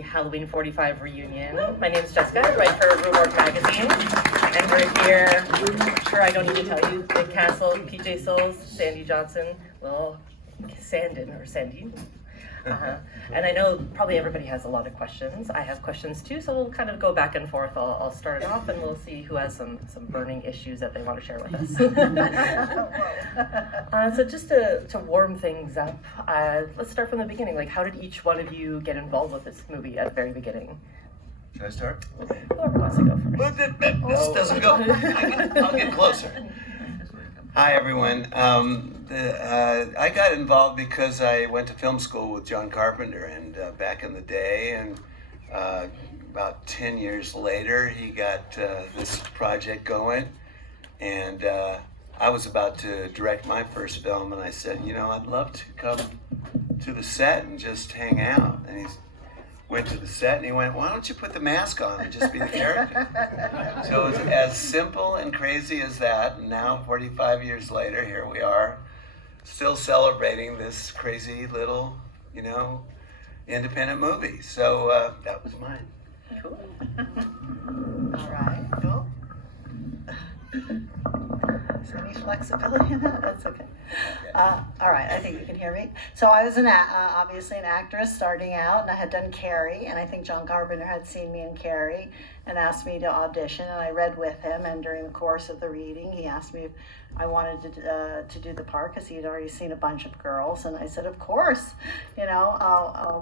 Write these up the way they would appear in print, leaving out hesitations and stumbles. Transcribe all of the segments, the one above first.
the Halloween 45 reunion. My name is Jessica, I write for Morgue magazine, and we're here, I'm sure I don't need to tell you, Nick Castle, PJ Souls, Sandy Johnson, Sandin, or Sandin. And I know probably everybody has a lot of questions. I have questions too, so we'll kind of go back and forth. I'll start it off and we'll see who has some burning issues that they want to share with us. So just to warm things up, let's start from the beginning. Like, how did each one of you get involved with this movie at the very beginning? Should I start? Whoever wants to go first. This doesn't go. I'll get closer. Hi, everyone. I got involved because I went to film school with John Carpenter, and back in the day, and about 10 years later, he got this project going, and I was about to direct my first film, and I said, you know, I'd love to come to the set and just hang out. And he went to the set, and he went, why don't you put the mask on and just be the character? So it's as simple and crazy as that, and now 45 years later, here we are, still celebrating this crazy little, you know, independent movie. So that was mine. Cool. All right, cool. Is there any flexibility in that? That's okay. All right, I think you can hear me. So I was obviously an actress starting out, and I had done Carrie, and I think John Carpenter had seen me in Carrie and asked me to audition, and I read with him, and during the course of the reading, he asked me if I wanted to do the part because he had already seen a bunch of girls, and I said, of course, you know,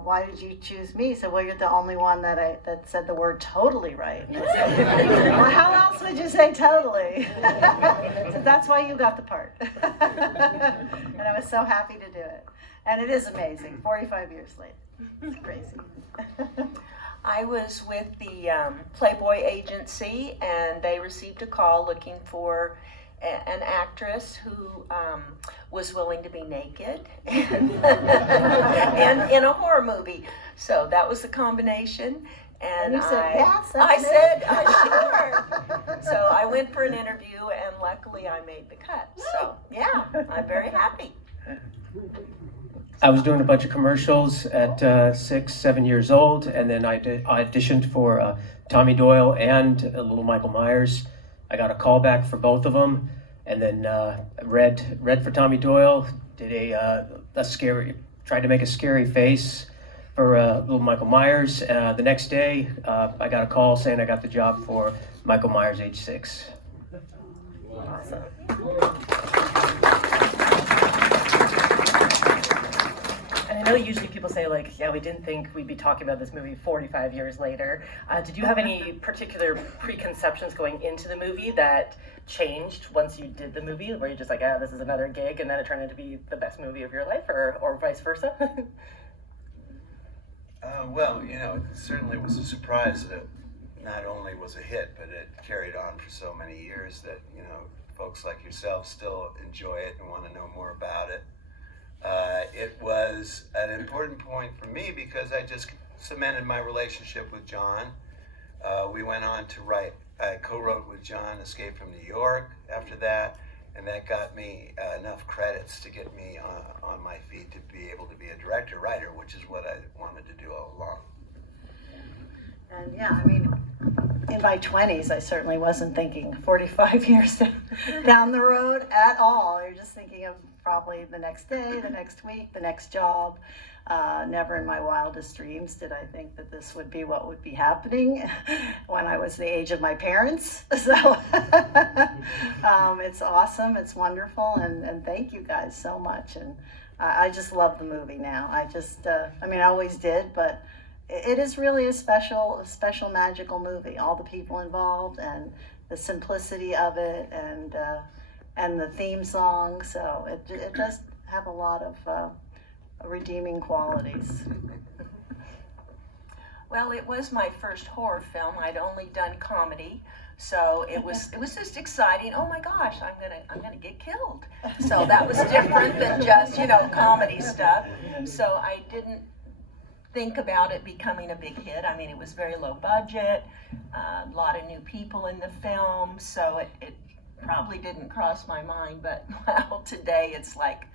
why did you choose me? He said, well, you're the only one that said the word totally right. And I said, well, how else would you say totally? So that's why you got the part. And I was so happy to do it. And it is amazing, 45 years later. It's crazy. I was with the Playboy agency, and they received a call looking for an actress who was willing to be naked and in a horror movie. So that was the combination. And you said, yes, I me. said, sure. So I went for an interview, and luckily I made the cut. So yeah, I'm very happy. I was doing a bunch of commercials at 6, 7 years old, and then I auditioned for Tommy Doyle and Little Michael Myers. I got a call back for both of them, and then read for Tommy Doyle. Did tried to make a scary face for Little Michael Myers. The next day, I got a call saying I got the job for Michael Myers, age 6. Awesome. And I know usually people say, like, yeah, we didn't think we'd be talking about this movie 45 years later. Did you have any particular preconceptions going into the movie that changed once you did the movie? Were you just like, this is another gig, and then it turned into be the best movie of your life, or vice versa? Well, you know, it certainly was a surprise that not only was a hit, but it carried on for so many years that, you know, folks like yourself still enjoy it and want to know more about it. It was an important point for me because I just cemented my relationship with John. We went on to write, I co-wrote with John Escape from New York after that, and that got me enough credits to get me on my feet to be able to be a director-writer, which is what I wanted to do all along. And yeah, I mean, in my 20s, I certainly wasn't thinking 45 years down the road at all. You're just thinking of probably the next day, the next week, the next job. Never in my wildest dreams did I think that this would be what would be happening when I was the age of my parents. So it's awesome, it's wonderful, and thank you guys so much. And I just love the movie now. I mean, I always did, but it is really a special, magical movie. All the people involved and the simplicity of it, and the theme song. So it does have a lot of redeeming qualities. Well, it was my first horror film. I'd only done comedy, so it was just exciting. Oh my gosh, I'm gonna get killed. So that was different than just, you know, comedy stuff. So I didn't think about it becoming a big hit. I mean, it was very low budget, a lot of new people in the film, so it probably didn't cross my mind, but wow, today it's like,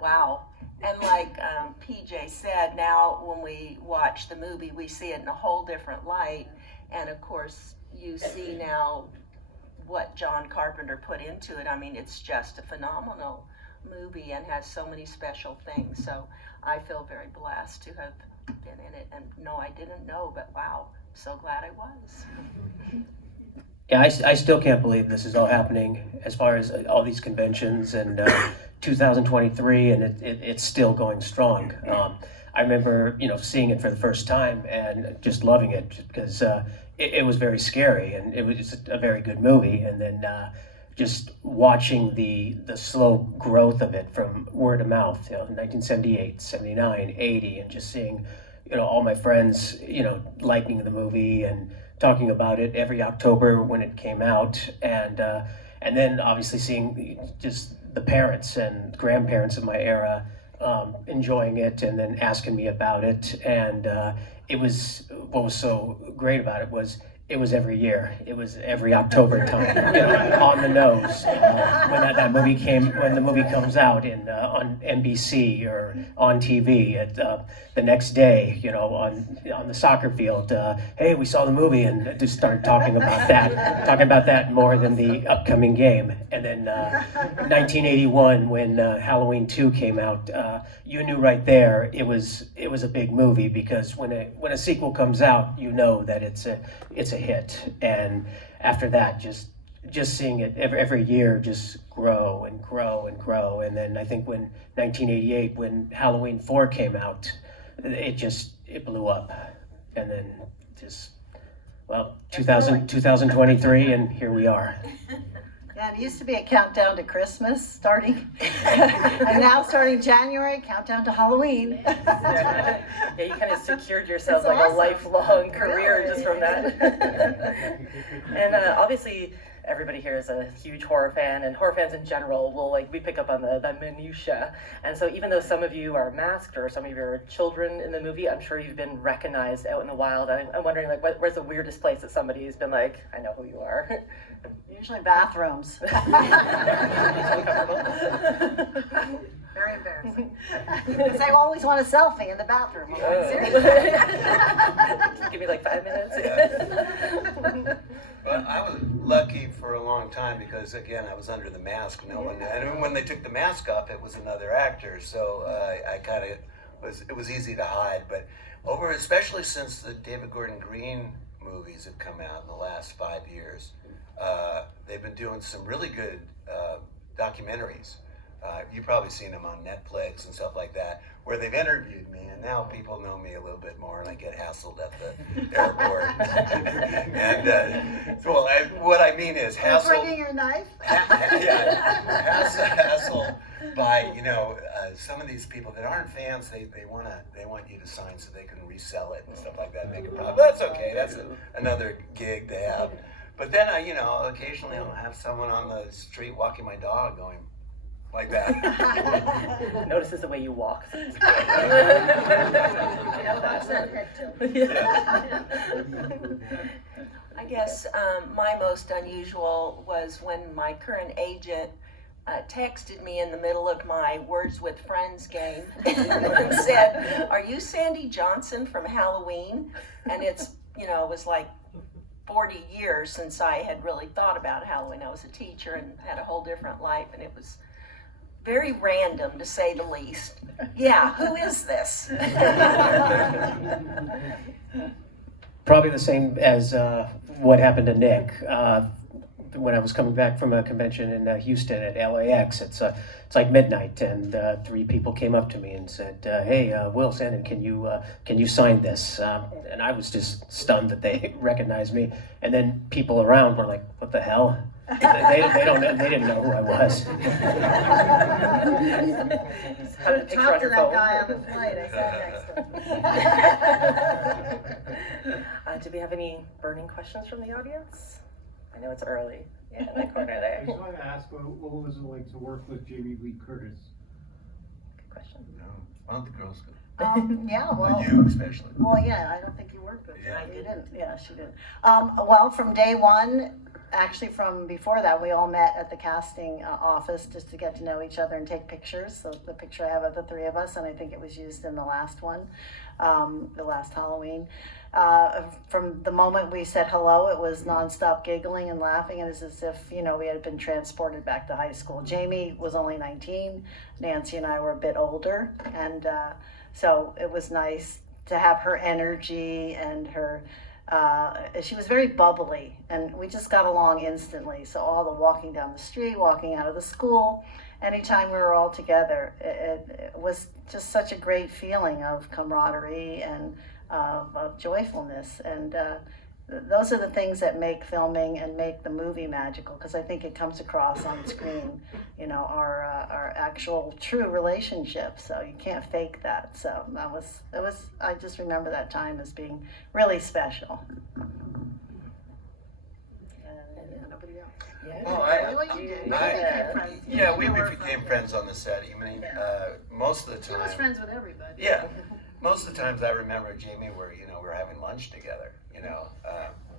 wow, And like PJ said, now when we watch the movie, we see it in a whole different light. And of course, you see now what John Carpenter put into it. I mean, it's just a phenomenal movie and has so many special things. So I feel very blessed to have been in it. And no, I didn't know, but wow, so glad I was. Yeah, I still can't believe this is all happening as far as all these conventions and 2023, and it's still going strong. I remember, seeing it for the first time and just loving it because it was very scary and it was a very good movie. And then just watching the slow growth of it from word of mouth, 1978, 79, 80, and just seeing, all my friends, liking the movie and talking about it every October when it came out, and then obviously seeing just the parents and grandparents of my era enjoying it and then asking me about it. And it was, what was so great about it was every year. It was every October time, on the nose. When when the movie comes out on NBC or on TV, the next day, on the soccer field. Hey, we saw the movie, and just started talking about that more than the upcoming game. And then 1981, when Halloween 2 came out, you knew right there it was a big movie, because when a sequel comes out, that it's a hit. And after that, just seeing it every year just grow and grow and grow. And then I think when 1988, when Halloween 4 came out, it blew up. And then 2023, and here we are. Yeah, it used to be a countdown to Christmas starting, and now starting January, countdown to Halloween. Yeah, you kind of secured yourself It's like awesome. a lifelong career Really? just from that. And obviously, everybody here is a huge horror fan, and horror fans in general we pick up on the minutia. And so even though some of you are masked or some of you are children in the movie, I'm sure you've been recognized out in the wild. I'm wondering, where's the weirdest place that somebody's been like, I know who you are? Usually bathrooms. Uncomfortable. Very embarrassing. Because I always want a selfie in the bathroom. I'm like, Oh. seriously? Give me like 5 minutes. But I was lucky for a long time because, again, I was under the mask. And when they took the mask off, it was another actor. So I kind of it was easy to hide. But especially since the David Gordon Green movies have come out in the last 5 years, they've been doing some really good documentaries. You've probably seen them on Netflix and stuff like that, where they've interviewed me, and now people know me a little bit more, and I get hassled at the airport. And what I mean is hassled. Bringing your knife? Hassled by some of these people that aren't fans. They want you to sign so they can resell it and stuff like that. Make a profit. That's okay. That's another gig to have. But then occasionally I'll have someone on the street walking my dog going like that. Notices the way you walk. I guess my most unusual was when my current agent texted me in the middle of my Words with Friends game and said, "Are you Sandy Johnson from Halloween?" And it was like 40 years since I had really thought about Halloween. I was a teacher and had a whole different life, and it was very random, to say the least. Yeah, who is this? Probably the same as what happened to Nick when I was coming back from a convention in Houston at LAX. It's like midnight, and 3 people came up to me and said, "Hey, Will, Sandin, can you sign this?" And I was just stunned that they recognized me. And then people around were like, "What the hell?" They didn't know who I was. Have Should the have picture on talked to your that phone. guy on the flight. I sat next to him. Do we have any burning questions from the audience? I know it's early. Yeah, in the corner there. I just wanted to ask, what was it like to work with Jamie Lee Curtis? Good question. Why don't the girls go? Yeah, well. You especially. Well, yeah, I don't think you worked with her. Yeah. You didn't. Yeah, she did. Well, from day one, actually from before that, we all met at the casting office just to get to know each other and take pictures. So the picture I have of the three of us, and I think it was used in the last one, the last Halloween. From the moment we said hello, it was nonstop giggling and laughing, and it's as if, you know, we had been transported back to high school. Jamie was only 19, Nancy and I were a bit older, and so it was nice to have her energy and her, she was very bubbly, and we just got along instantly. So all the walking down the street, walking out of the school, anytime we were all together, it was just such a great feeling of camaraderie and of joyfulness. And those are the things that make filming and make the movie magical, because I think it comes across on screen, you know, our actual true relationship. So you can't fake that. So it was, I just remember that time as being really special. Nobody else? Well, we became friends on the set. I mean, most of the She time. was friends with everybody. Yeah, most of the times I remember Jamie were, you know, we're having lunch together. You know,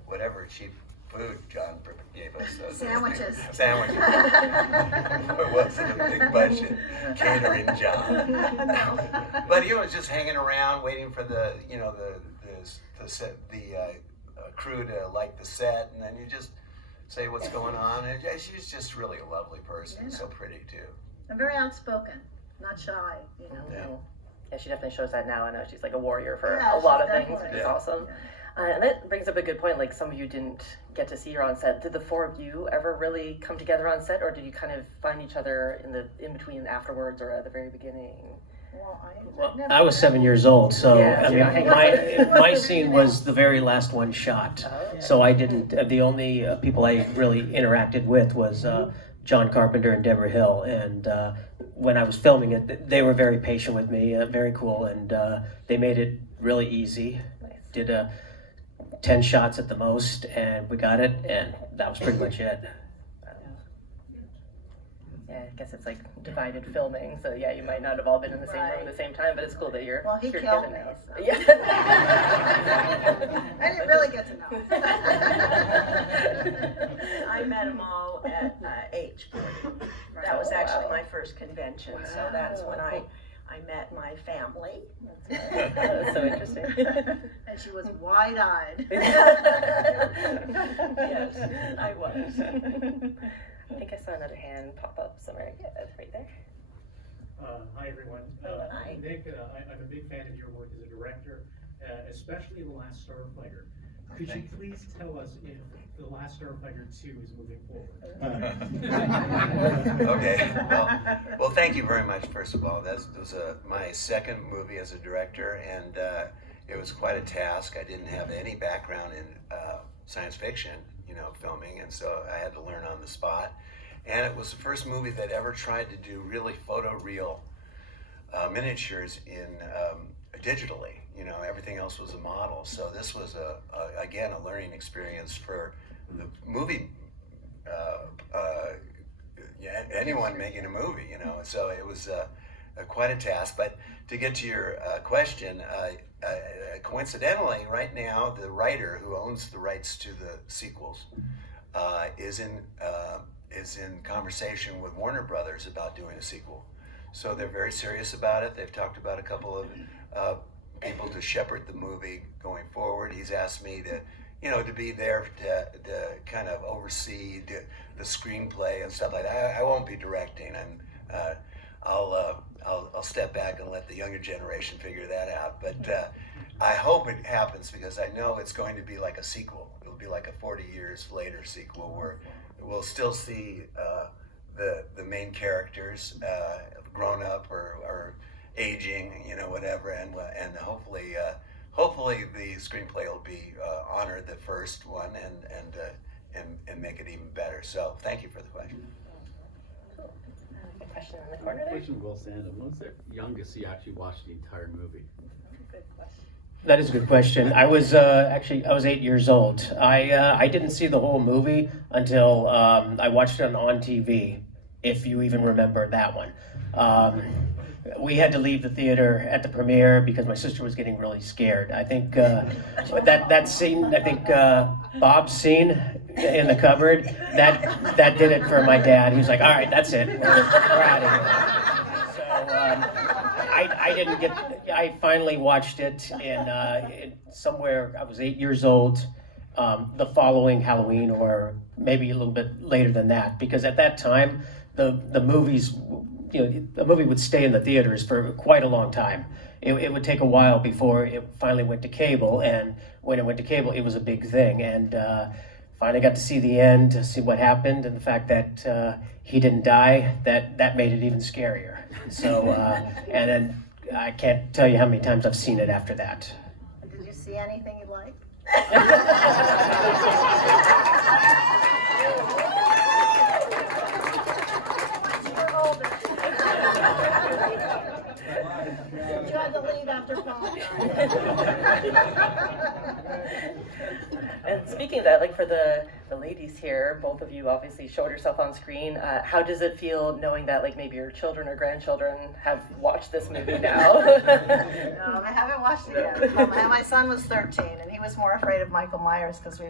whatever cheap food John gave us. Sandwiches. Sandwiches. It wasn't a big budget catering job. No. But he was just hanging around, waiting for the, you know, the set, crew to like the set, and then you just say what's going on. And she's just really a lovely person, Yeah. so pretty too. And very outspoken, not shy, you know. Yeah. Yeah, she definitely shows that now. I know she's like a warrior for Yeah, a lot she of things, definitely which is is. awesome. And that brings up a good point. Like, some of you didn't get to see her on set. Did the four of you ever really come together on set, or did you kind of find each other in between afterwards or at the very beginning? Well, I was 7 years old, so Yeah, I so mean, you're hanging my scene was the very last one shot. Oh. So I didn't. The only people I really interacted with was John Carpenter and Deborah Hill, and when I was filming it, they were very patient with me, very cool, and they made it really easy. Nice. Did 10 shots at the most, and we got it, and that was pretty much it. Yeah, I guess it's like divided filming. So yeah, you might not have all been in the same room at the same time, but it's cool that you're. Well, he you're killed together me, now. so. Yeah. I didn't really get to know. I met them all at age 40. That was actually my first convention, so that's when I met my family. That's so interesting. And she was wide-eyed. Yes, I was. I think I saw another hand pop up somewhere. Yeah, that's right there. Hi, everyone. Hi. Nick, I'm a big fan of your work as a director, especially The Last Starfighter. Could you please tell us if The Last Starfighter 2 is moving forward? Okay. Well, thank you very much. First of all, that was my second movie as a director, and it was quite a task. I didn't have any background in science fiction, you know, filming, and so I had to learn on the spot. And it was the first movie that ever tried to do really photoreal miniatures in digitally. You know, everything else was a model. So this was again a learning experience for the movie. Anyone making a movie, you know. So it was quite a task. But to get to your question, coincidentally, right now the writer who owns the rights to the sequels is in conversation with Warner Brothers about doing a sequel. So they're very serious about it. They've talked about a couple of people to shepherd the movie going forward. He's asked me to, you know, to be there to kind of oversee the screenplay and stuff like that. I won't be directing, and I'll step back and let the younger generation figure that out. But I hope it happens, because I know it's going to be like a sequel. It'll be like a 40 years later sequel where we'll still see the main characters grown up or aging, you know, whatever, and hopefully the screenplay will be honor the first one and make it even better. So thank you for the question. A question in the corner there. Question, Will Sandin. When's the youngest you actually watched the entire movie? Good question. That is a good question. I was actually 8 years old. I didn't see the whole movie until I watched it on TV, if you even remember that one. We had to leave the theater at the premiere because my sister was getting really scared. I think that scene, Bob's scene, in the cupboard, that did it for my dad. He was like, all right, that's it. We're out of here. So I finally watched it in somewhere, I was 8 years old, the following Halloween, or maybe a little bit later than that, because at that time, the movies, the movie would stay in the theaters for quite a long time. It would take a while before it finally went to cable, and when it went to cable, it was a big thing. And finally got to see the end, to see what happened, and the fact that he didn't die, that made it even scarier. So, and then I can't tell you how many times I've seen it after that. Did you see anything you liked? You had to leave after prom. And speaking of that, like for the ladies here, both of you obviously showed yourself on screen. How does it feel knowing that like maybe your children or grandchildren have watched this movie now? No, I haven't watched it yet. My son was 13, and he was more afraid of Michael Myers because we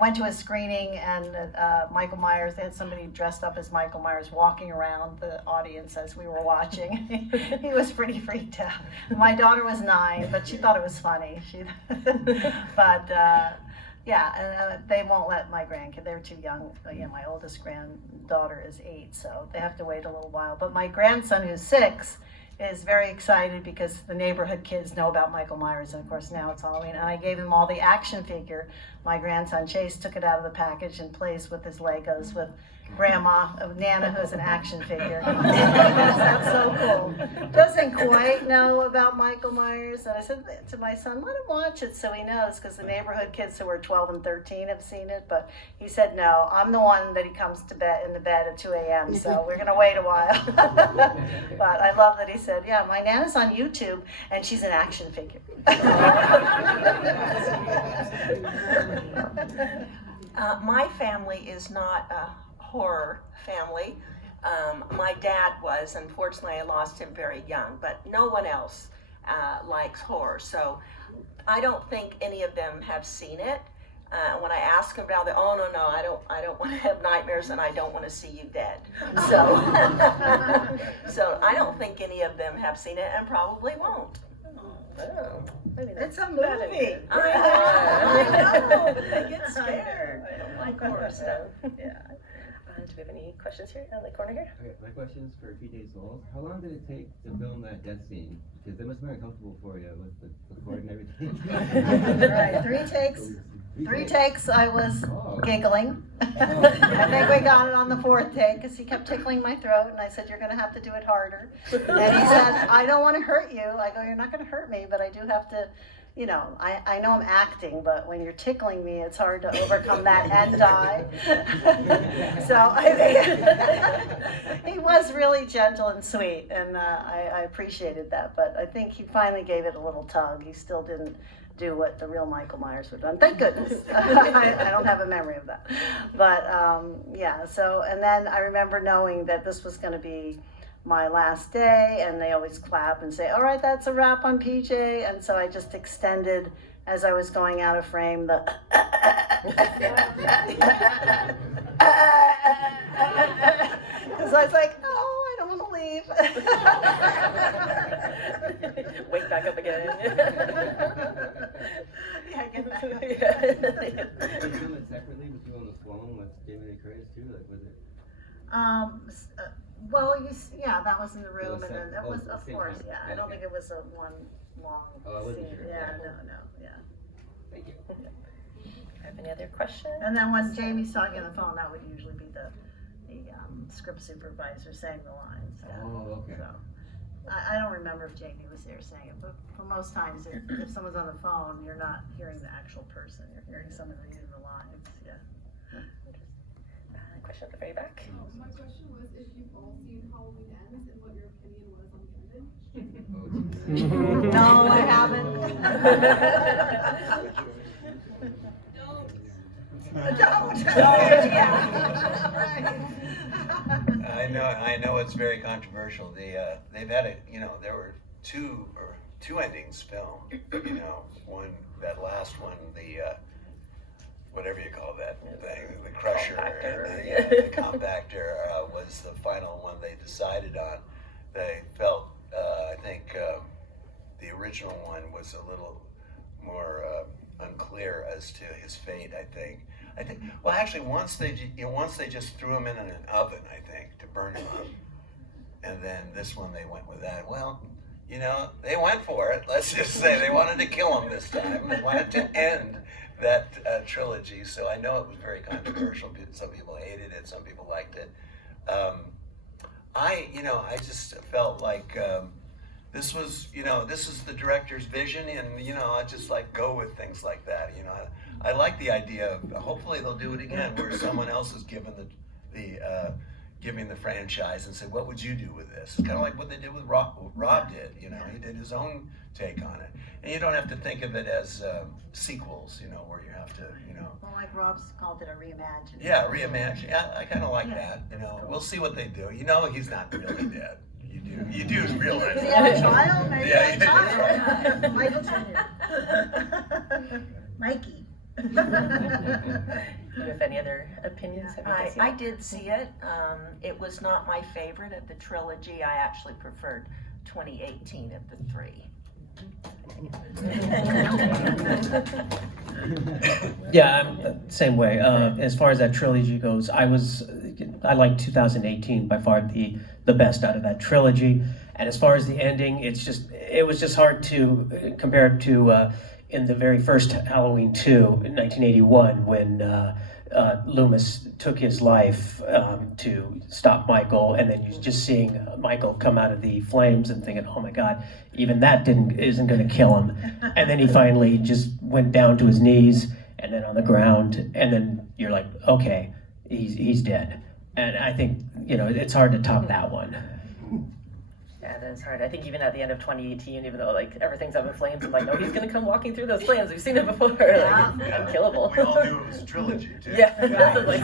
went to a screening, and Michael Myers, they had somebody dressed up as Michael Myers walking around the audience as we were watching. He was pretty freaked out. My daughter was 9, but she thought it was funny. Yeah, and they won't let my grandkid, they're too young. My oldest granddaughter is 8, so they have to wait a little while. But my grandson, who's 6, is very excited because the neighborhood kids know about Michael Myers, and of course now it's Halloween. And I gave him all the action figure. My grandson Chase took it out of the package and plays with his Legos with Grandma, Nana, who's an action figure. That's so cool. Doesn't quite know about Michael Myers. And I said to my son, let him watch it so he knows, because the neighborhood kids who are 12 and 13 have seen it. But he said, no, I'm the one that he comes to bed in the bed at 2 a.m., so we're going to wait a while. But I love that he said, yeah, my Nana's on YouTube, and she's an action figure. My family is not a horror family. My dad was. Unfortunately, I lost him very young, but no one else likes horror. So I don't think any of them have seen it. When I ask them about it, oh no, I don't want to have nightmares, and I don't want to see you dead. So, so I don't think any of them have seen it, and probably won't. Oh, maybe It's that's a bad movie. idea. I know. They get scared. I don't like horror stuff. Yeah. Do we have any questions here in the corner here? Okay, my question is for PJ Souls. How long did it take to film that death scene? Because it must have been uncomfortable for you with the cord and everything. Right, 3 takes. 3 takes, I was giggling. I think we got it on the 4th take because he kept tickling my throat, and I said, you're going to have to do it harder. And he said, I don't want to hurt you. I go, you're not going to hurt me, but I do have to, I know I'm acting, but when you're tickling me, it's hard to overcome that and die. So I think he was really gentle and sweet, and I appreciated that. But I think he finally gave it a little tug. He still didn't do what the real Michael Myers would have done. Thank goodness. I don't have a memory of that. But yeah, so, and then I remember knowing that this was going to be my last day, and they always clap and say, all right, that's a wrap on PJ. And so I just extended, as I was going out of frame, the because I was like, oh, I don't want to leave. Wake back up again. Yeah, get back up. Did you film it separately with you on the phone with Jamie Lee Curtis too? Like, was it? Well, yeah, that was in the room, was and then set- that oh, was, at the of same course, time. yeah. I don't think it was a one long Oh, I wasn't scene. sure. Yeah, Yeah. no, yeah. Thank you. Have any other questions? And then when Jamie's talking on the phone, that would usually be the script supervisor saying the lines. Yeah. Oh, okay. So I don't remember if Jamie was there saying it, but for most times, if someone's on the phone, you're not hearing the actual person. You're hearing someone reading the lines. Yeah. Question at the very back. My question was if you've all seen Halloween Ends and what your opinion was on the ending. No, I haven't. I know it's very controversial. They've had there were two endings filmed. One, that last one, the whatever you call that thing, compactor. and the compactor was the final one they decided on. They felt, I think, the original one was a little more unclear as to his fate. I think. Well, actually, once they just threw him in an oven, I think, to burn him up, and then this one they went with that. Well, they went for it. Let's just say they wanted to kill him this time. They wanted to end that trilogy. So I know it was very controversial. Some people hated it. Some people liked it. I just felt like this was the director's vision, and I just go with things like that. I like the idea of hopefully they'll do it again, where someone else is given giving the franchise and said, what would you do with this? It's kind of like what they did with Rob did. He did his own take on it, and you don't have to think of it as sequels. Where you have to Well, like Rob's called it a reimagine. Yeah, reimagine. Yeah, I kind of like that. We'll see what they do. He's not really dead. You do realize Does he that. have a child? Maybe Yeah, a child. Michael Jr. Mikey. Do you have any other opinions? Have you guys seen I it? did see it. It was not my favorite of the trilogy. I actually preferred 2018 of the three. Yeah, I'm the same way. As far as that trilogy goes, I like 2018 by far the best out of that trilogy. And as far as the ending, it was just hard to compare it to in the very first Halloween 2 in 1981 when Loomis took his life to stop Michael, and then you're just seeing Michael come out of the flames and thinking, oh my God, even that isn't going to kill him. And then he finally just went down to his knees and then on the ground, and then you're like, okay, he's dead. And I think, it's hard to top that one. Yeah, that is hard. I think even at the end of 2018, even though everything's up in flames, I'm like, no, he's gonna come walking through those flames. We've seen it before. Unkillable. We all knew it was a trilogy, too. Yeah,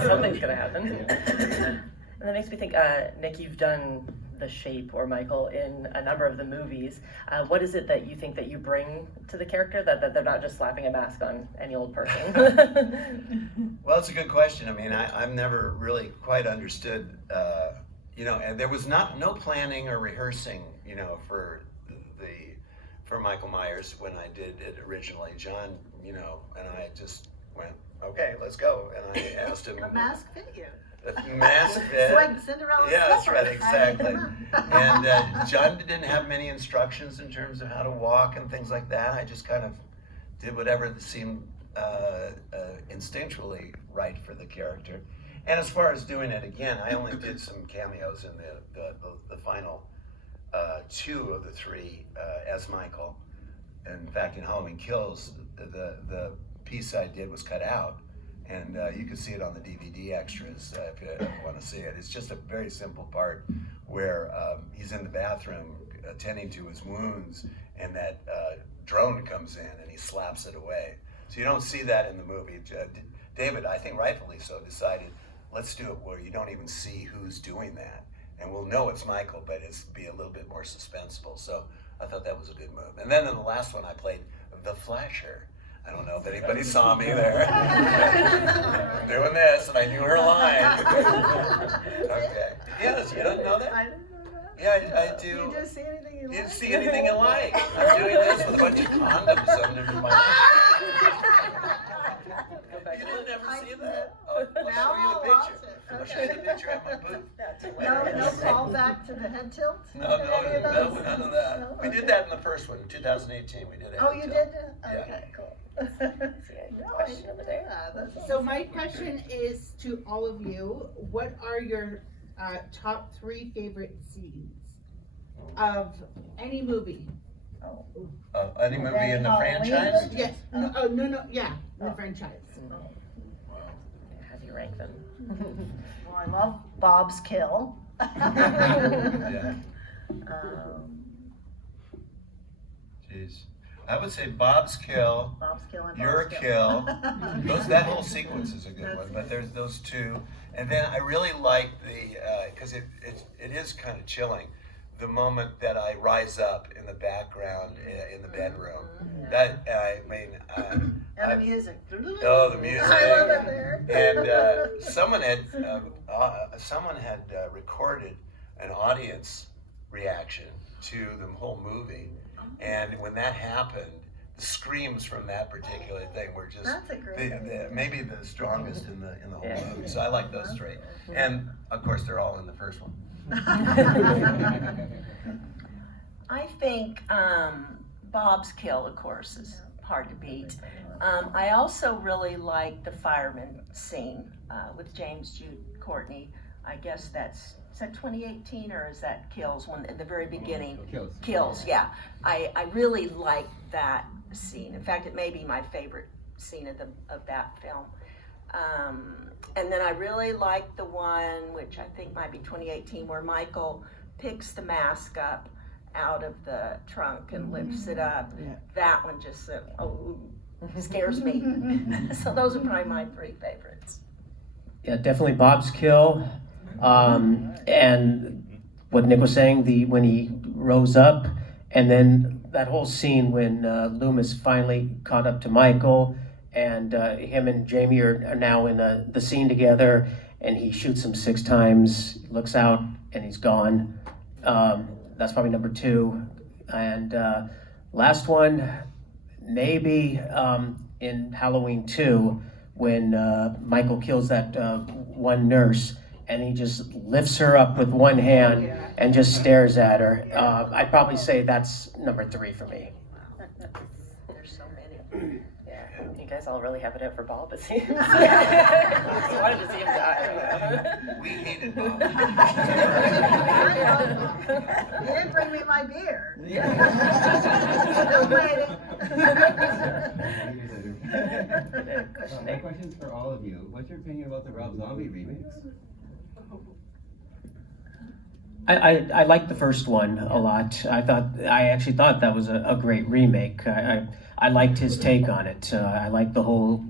something's gonna happen. And that makes me think, Nick, you've done the Shape or Michael in a number of the movies. What is it that you think that you bring to the character that they're not just slapping a mask on any old person? Well, it's a good question. I mean, I've never really quite understood, and there was no planning or rehearsing, for Michael Myers when I did it originally. John, and I just went, okay, let's go. And I asked him. A mask fit you. The mask fit. It's like Cinderella's Yeah, that's slipper. right, exactly. And John didn't have many instructions in terms of how to walk and things like that. I just kind of did whatever seemed instinctually right for the character. And as far as doing it again, I only did some cameos in the final 2 of the 3 as Michael. In fact, in Halloween Kills, the piece I did was cut out. And you can see it on the DVD extras if you want to see it. It's just a very simple part where he's in the bathroom attending to his wounds, and that drone comes in and he slaps it away. So you don't see that in the movie. David, I think rightfully so, decided, let's do it where you don't even see who's doing that. And we'll know it's Michael, but it's be a little bit more suspenseful. So I thought that was a good move. And then in the last one, I played the Flasher. I don't know if anybody saw me there. Doing this, and I knew her line. Okay. Yes, you don't know that? I didn't know that. Yeah, I do. You just see anything you You like? didn't see anything you like. I'm doing this with a bunch of condoms under my. You didn't ever see that? Oh, I'll Now show you I'll the watch picture. it. I'll show you the picture at my booth. No call back to the head tilt? No, Any of those? none of that. No? We did that in the first one, 2018. We did it. Oh, you did? Yeah. Okay, cool. Question of the day. Yeah, that's So my question is to all of you, what are your top 3 favorite scenes of any movie? Any movie in the Halloween? franchise? Yes, no, yeah, the franchise. How do you rank them? Well, I love Bob's Kill. Yeah. Jeez. I would say Bob's Kill, Bob's Kill and Your Bob's Kill. That whole sequence is a good one, but there's those 2. And then I really like because it is kind of chilling, the moment that I rise up in the background in the bedroom. That I mean. And the music. Oh, the music. I love it there. And someone had recorded an audience reaction to the whole movie, and when that happened, the screams from that particular thing were just That's a great maybe the strongest in the whole movie. So I like those three, and of course they're all in the first one. I think Bob's kill, of course, is hard to beat. I also really like the fireman scene with James Jude Courtney. I guess is that 2018 or is that Kills? When at the very beginning, Kills. Yeah, I really like that scene. In fact, it may be my favorite scene of that film. And then I really like the one, which I think might be 2018, where Michael picks the mask up out of the trunk and lifts it up. Yeah. That one just scares me. So those are probably my three favorites. Yeah, definitely Bob's kill. And what Nick was saying, when he rose up, and then that whole scene when Loomis finally caught up to Michael, and him and Jamie are now in the scene together, and he shoots him 6 times, looks out, and he's gone. That's probably number 2. And last one, maybe in Halloween 2, when Michael kills that one nurse, and he just lifts her up with one hand and just stares at her. I'd probably say that's number 3 for me. There's so many. Yeah, you guys all really have it out for Bob, it seems. I just wanted to see him die. We hated Bob. You didn't bring me my beer. Still waiting. My question's for all of you. What's your opinion about the Rob Zombie remakes? I liked the first one a lot. I actually thought that was a great remake. I liked his take on it. I liked the whole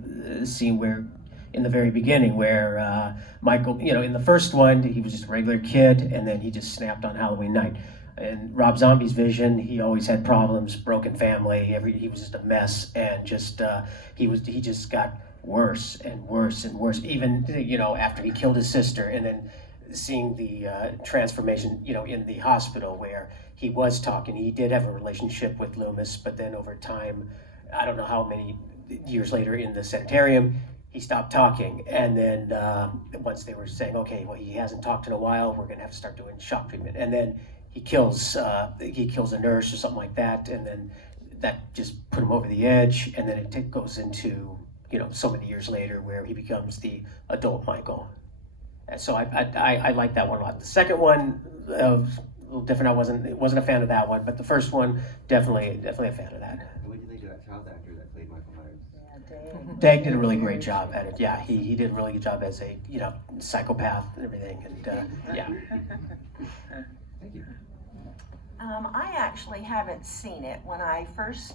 scene where, in the very beginning, where Michael, in the first one, he was just a regular kid, and then he just snapped on Halloween night. In Rob Zombie's vision, he always had problems, broken family. He was just a mess, and he just got worse and worse and worse. Even after he killed his sister, and then seeing the transformation, in the hospital where he was talking. He did have a relationship with Loomis, but then over time, I don't know how many years later in the sanitarium, he stopped talking. And then once they were saying, okay, well, he hasn't talked in a while, we're gonna have to start doing shock treatment. And then he kills a nurse or something like that, and then that just put him over the edge. And then it goes into so many years later where he becomes the adult Michael. And so I like that one a lot. The second one, a little different. I wasn't a fan of that one, but the first one, definitely a fan of that. What did you think of that child actor that played Michael Myers? Dag did a really great job at it. Yeah, he did a really good job as a psychopath and everything. And yeah. Thank you. I actually haven't seen it. When I first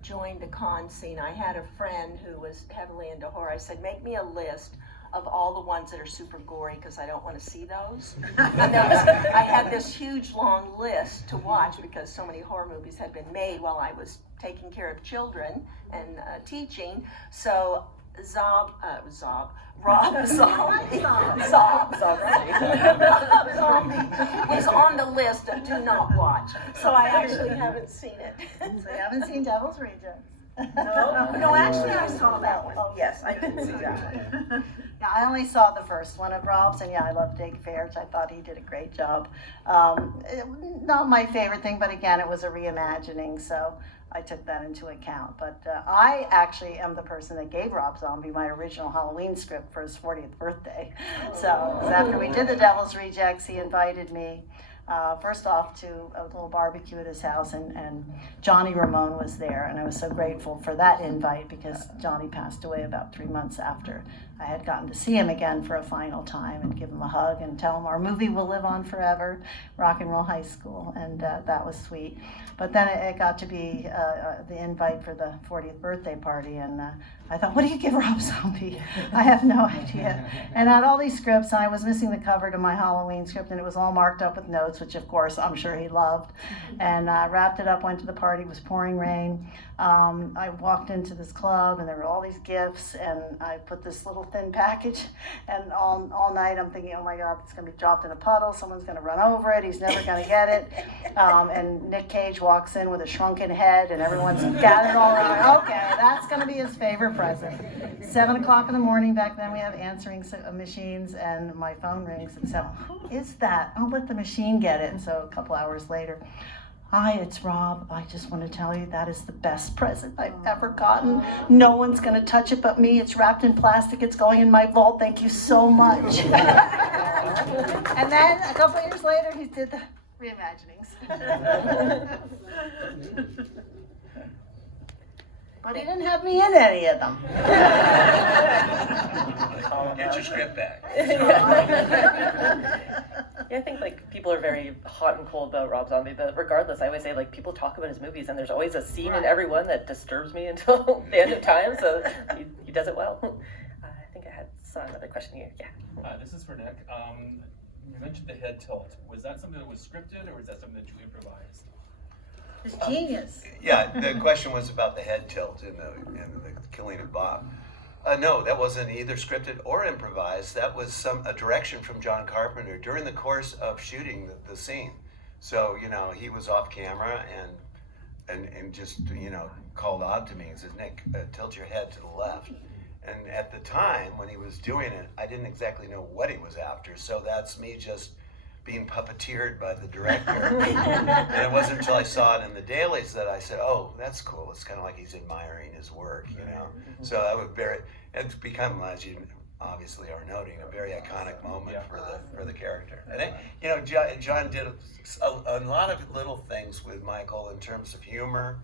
joined the con scene, I had a friend who was heavily into horror. I said, make me a list of all the ones that are super gory, because I don't want to see those. And I had this huge long list to watch because so many horror movies had been made while I was taking care of children and teaching. So Rob Zombie was on the list of do not watch. So I actually haven't seen it. So you haven't seen Devil's Rejects? No, actually I saw that one. Oh, Yes, I did see that one. Yeah, I only saw the first one of Rob's, and yeah, I love Dig Fairch. I thought he did a great job. Not my favorite thing, but again, it was a reimagining, so I took that into account. But I actually am the person that gave Rob Zombie my original Halloween script for his 40th birthday. So after we did the Devil's Rejects, he invited me first off to a little barbecue at his house, and Johnny Ramone was there, and I was so grateful for that invite because Johnny passed away about 3 months after I had gotten to see him again for a final time and give him a hug and tell him our movie will live on forever, Rock and Roll High School, and that was sweet. But then it got to be the invite for the 40th birthday party, and I thought, what do you give Rob Zombie? I have no idea. And I had all these scripts, and I was missing the cover to my Halloween script, and it was all marked up with notes, which of course I'm sure he loved. And I wrapped it up, went to the party, it was pouring rain. I walked into this club, and there were all these gifts, and I put this little thin package, and all night I'm thinking, oh my God, it's gonna be dropped in a puddle, someone's gonna run over it, he's never gonna get it. And Nick Cage walks in with a shrunken head, and everyone's gathered all around. Okay, that's gonna be his favorite present. 7 o'clock in the morning, back then we have answering machines, and my phone rings and said, who is that? I'll let the machine get it. And so a couple hours later, hi, it's Rob. I just want to tell you that is the best present I've ever gotten. No one's going to touch it but me. It's wrapped in plastic. It's going in my vault. Thank you so much. And then a couple years later, he did the reimaginings. But he didn't have me in any of them. Get your script back. Yeah, I think like people are very hot and cold about Rob Zombie, but regardless, I always say like people talk about his movies, and there's always a scene in every one that disturbs me until the end of time. So he does it well. I think I saw another question here. Yeah. This is for Nick. You mentioned the head tilt. Was that something that was scripted, or was that something that you improvised? It's genius. Yeah, the question was about the head tilt in the killing of Bob. No, that wasn't either scripted or improvised. That was a direction from John Carpenter during the course of shooting the scene. So, he was off camera and just, called out to me and says, Nick, tilt your head to the left. And at the time when he was doing it, I didn't exactly know what he was after. So that's me just being puppeteered by the director. And it wasn't until I saw it in the dailies that I said, oh, that's cool. It's kind of like he's admiring his work, So that was it's become, as you obviously are noting, a very iconic moment for the character. And John did a lot of little things with Michael in terms of humor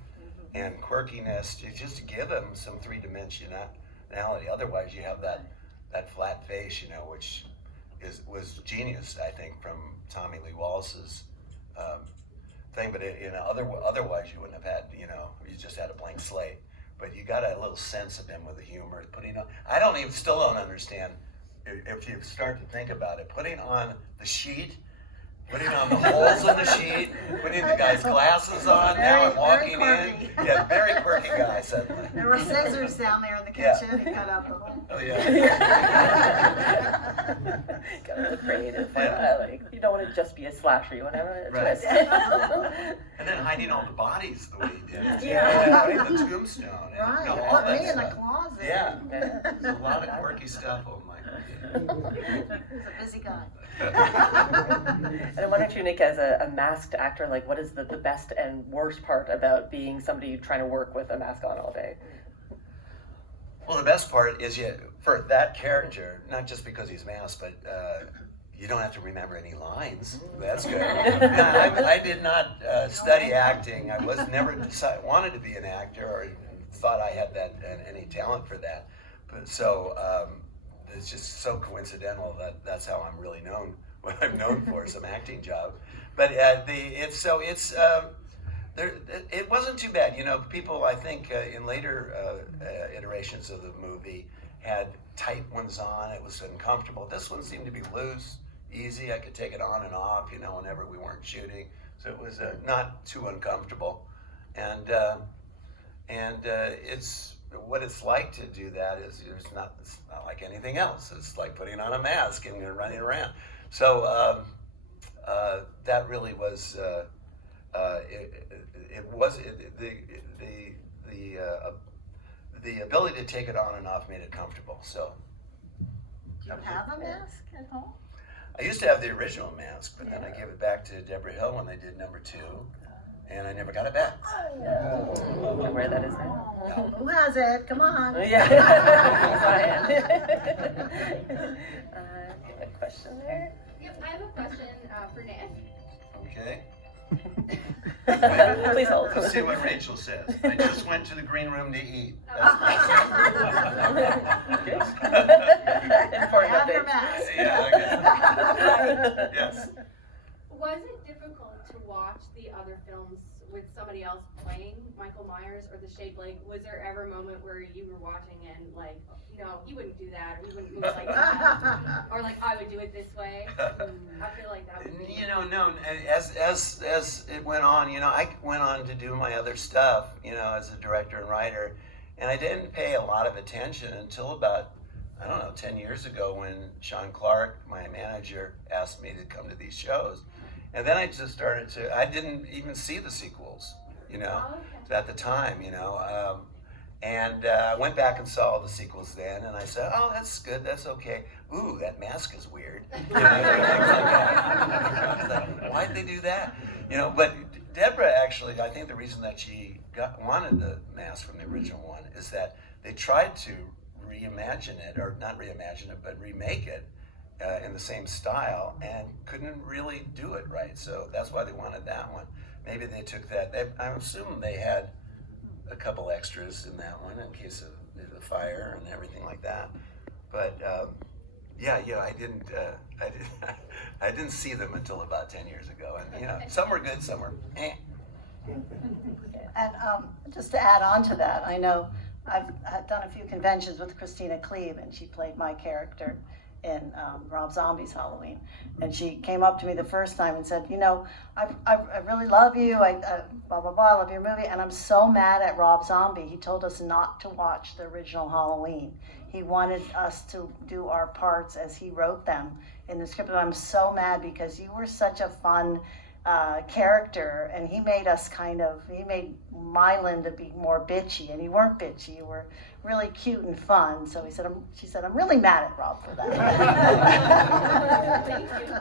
and quirkiness, just to give him some three-dimensionality. Otherwise, you have that flat face, which was genius, I think, from Tommy Lee Wallace's thing. But otherwise, you wouldn't have had, you just had a blank slate. But you got a little sense of him with the humor. I still don't understand, if you start to think about it, putting on the sheet, putting on the holes in the sheet, putting the guy's glasses on, now I'm walking in. Yeah, very quirky guy suddenly. There were scissors down there in the kitchen. He cut out the hole. Oh, yeah. Gotta look creative. You don't want to just be a slasher. You want to have a twist. And then hiding all the bodies the way he did. Yeah. The tombstone. Right. All Put that me in the stuff. closet. Yeah. There's a lot of quirky stuff. Oh my God. He's a busy guy. And I wonder too, Nick, as a masked actor, like what is the best and worst part about being somebody trying to work with a mask on all day? Well, the best part is for that character, not just because he's masked, but you don't have to remember any lines. That's good. I did not study acting. I was never wanted to be an actor or thought I had any talent for that. But so it's just so coincidental that's how I'm really known. What I'm known for is some acting job. But it wasn't too bad. People I think in later iterations of the movie had tight ones on. It was uncomfortable. This one seemed to be loose, easy. I could take it on and off, whenever we weren't shooting. So it was not too uncomfortable. And it's what it's like to do that is it's not like anything else. It's like putting on a mask and running around. So that really was the ability to take it on and off made it comfortable. So. Do you have a mask at home? I used to have the original mask, but then I gave it back to Deborah Hill when they did number 2, and I never got it back. Oh, where that is now. No. Who has it? Come on. Yeah. A question there. Yep, I have a question for Nick. Okay. Please hold. Let's see what Rachel says. I just went to the green room to eat. Important Have your update. mask. Yeah, okay. Yes. Was it difficult to watch the other films with somebody else playing Michael Myers, or the shape, like, was there ever a moment where you were watching and like, no, he wouldn't do that, or he wouldn't move like that, or like, I would do it this way? I feel like that would be. You know, no. As it went on, you know, I went on to do my other stuff, you know, as a director and writer, and I didn't pay a lot of attention until about, I don't know, 10 years ago when Sean Clark, my manager, asked me to come to these shows, and then I just started to. I didn't even see the sequels, you know, at the time, you know. And I went back and saw the sequels then, and I said, "Oh, that's good. That's okay. Ooh, that mask is weird." You know, things like that. I was like, why'd they do that? You know, but Deborah actually, I think the reason that she wanted the mask from the original one is that they tried to reimagine it, or not reimagine it, but remake it in the same style, and couldn't really do it right. So that's why they wanted that one. Maybe they took that. I'm assuming they had a couple extras in that one in case of the fire and everything like that. But yeah, I didn't see them until about 10 years ago, and you know, some were good, some were eh. And just to add on to that, I know I've done a few conventions with Christina Cleve, and she played my character in Rob Zombie's Halloween. And she came up to me the first time and said, you know, I really love you, blah, blah, blah, I love your movie, and I'm so mad at Rob Zombie. He told us not to watch the original Halloween. He wanted us to do our parts as he wrote them in the script. And I'm so mad because you were such a fun character, and he made my Linda be more bitchy, and you weren't bitchy, you were really cute and fun. So she said, I'm really mad at Rob for that. Thank you.